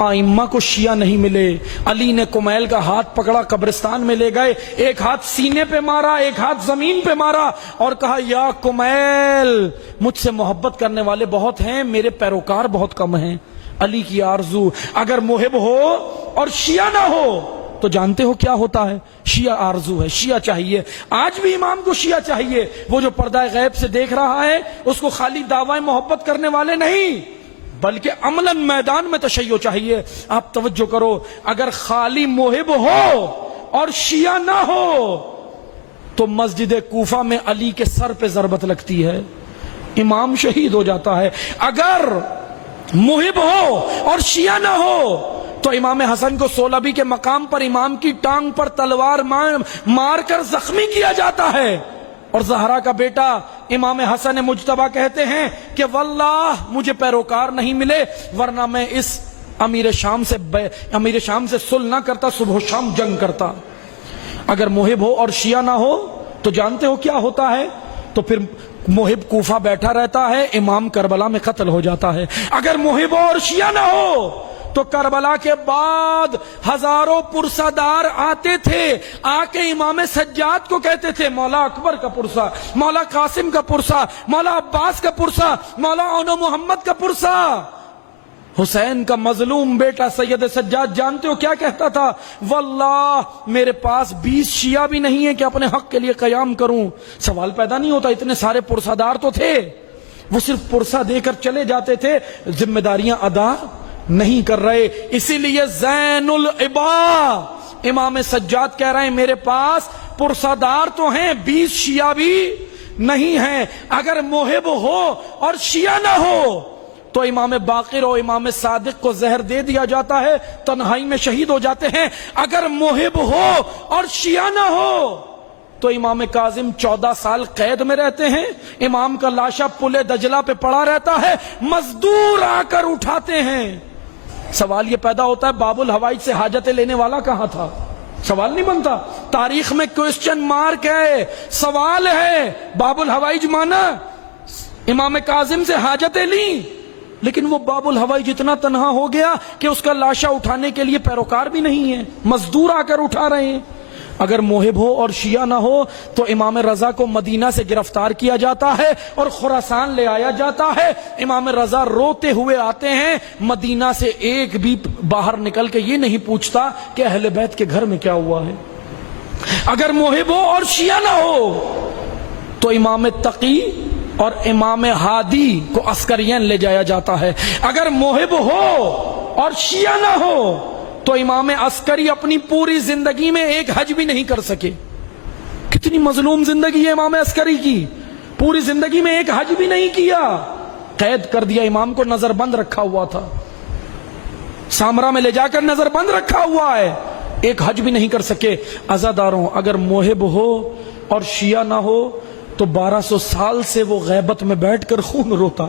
آئمہ کو شیعہ نہیں ملے. علی نے کمیل کا ہاتھ پکڑا, قبرستان میں لے گئے, ایک ہاتھ سینے پہ مارا, ایک ہاتھ زمین پہ مارا اور کہا یا کمیل مجھ سے محبت کرنے والے بہت ہیں, میرے پیروکار بہت کم ہیں. علی کی آرزو, اگر محب ہو اور شیعہ نہ ہو تو جانتے ہو کیا ہوتا ہے؟ شیعہ آرزو ہے, شیعہ چاہیے. آج بھی امام کو شیعہ چاہیے. وہ جو پردہ غیب سے دیکھ رہا ہے اس کو خالی دعوی محبت کرنے والے نہیں بلکہ عملاً میدان میں تشیع چاہیے. آپ توجہ کرو, اگر خالی محب ہو اور شیعہ نہ ہو تو مسجد کوفہ میں علی کے سر پہ ضربت لگتی ہے, امام شہید ہو جاتا ہے. اگر محب ہو اور شیعہ نہ ہو تو امام حسن کو سولبی کے مقام پر امام کی ٹانگ پر تلوار مار کر زخمی کیا جاتا ہے. اور زہرا کا بیٹا امام حسن مجتبی کہتے ہیں کہ واللہ مجھے پیروکار نہیں ملے ورنہ میں اس امیر شام سے صلح نہ کرتا, صبح و شام جنگ کرتا. اگر محب ہو اور شیعہ نہ ہو تو جانتے ہو کیا ہوتا ہے؟ تو پھر محب کوفہ بیٹھا رہتا ہے, امام کربلا میں قتل ہو جاتا ہے. اگر محب ہو اور شیعہ نہ ہو تو کربلا کے بعد ہزاروں پرسادار آتے تھے, آ کے امام سجاد کو کہتے تھے مولا اکبر کا پرسا, مولا قاسم کا پرسا, مولا عباس کا پرسا, مولا اونو محمد کا پرسا. حسین کا مظلوم بیٹا سید سجاد جانتے ہو کیا کہتا تھا؟ واللہ میرے پاس 20 شیعہ بھی نہیں ہے کہ اپنے حق کے لیے قیام کروں. سوال پیدا نہیں ہوتا, اتنے سارے پرسادار تو تھے, وہ صرف پرسا دے کر چلے جاتے تھے, ذمہ داریاں ادا نہیں کر رہے. اسی لیے زین العبا امام سجاد کہہ رہے ہیں میرے پاس پرسادار تو ہیں, 20 شیعہ بھی نہیں ہیں. اگر محب ہو اور شیعہ نہ ہو تو امام باقر اور امام صادق کو زہر دے دیا جاتا ہے, تنہائی میں شہید ہو جاتے ہیں. اگر محب ہو اور شیعہ نہ ہو تو امام کاظم 14 سال قید میں رہتے ہیں, امام کا لاشا پل دجلہ پہ پڑا رہتا ہے, مزدور آ کر اٹھاتے ہیں. سوال یہ پیدا ہوتا ہے باب الحوائج سے حاجتیں لینے والا کہاں تھا؟ سوال نہیں بنتا, تاریخ میں کوسچن مارک ہے, سوال ہے. باب الحوائج مانا امام کاظم سے حاجتیں لیں, لیکن وہ باب الحوائج اتنا تنہا ہو گیا کہ اس کا لاشا اٹھانے کے لیے پیروکار بھی نہیں ہے, مزدور آ کر اٹھا رہے ہیں. اگر محب ہو اور شیعہ نہ ہو تو امام رضا کو مدینہ سے گرفتار کیا جاتا ہے اور خراسان لے آیا جاتا ہے. امام رضا روتے ہوئے آتے ہیں, مدینہ سے ایک بھی باہر نکل کے یہ نہیں پوچھتا کہ اہل بیت کے گھر میں کیا ہوا ہے. اگر محب ہو اور شیعہ نہ ہو تو امام تقی اور امام ہادی کو عسکرین لے جایا جاتا ہے. اگر محب ہو اور شیعہ نہ ہو تو امام عسکری اپنی پوری زندگی میں ایک حج بھی نہیں کر سکے. کتنی مظلوم زندگی ہے امام عسکری کی, پوری زندگی میں ایک حج بھی نہیں کیا, قید کر دیا. امام کو نظر بند رکھا ہوا تھا, سامرا میں لے جا کر نظر بند رکھا ہوا ہے, ایک حج بھی نہیں کر سکے. عزاداروں, اگر محب ہو اور شیعہ نہ ہو تو 1200 سال سے وہ غیبت میں بیٹھ کر خون روتا.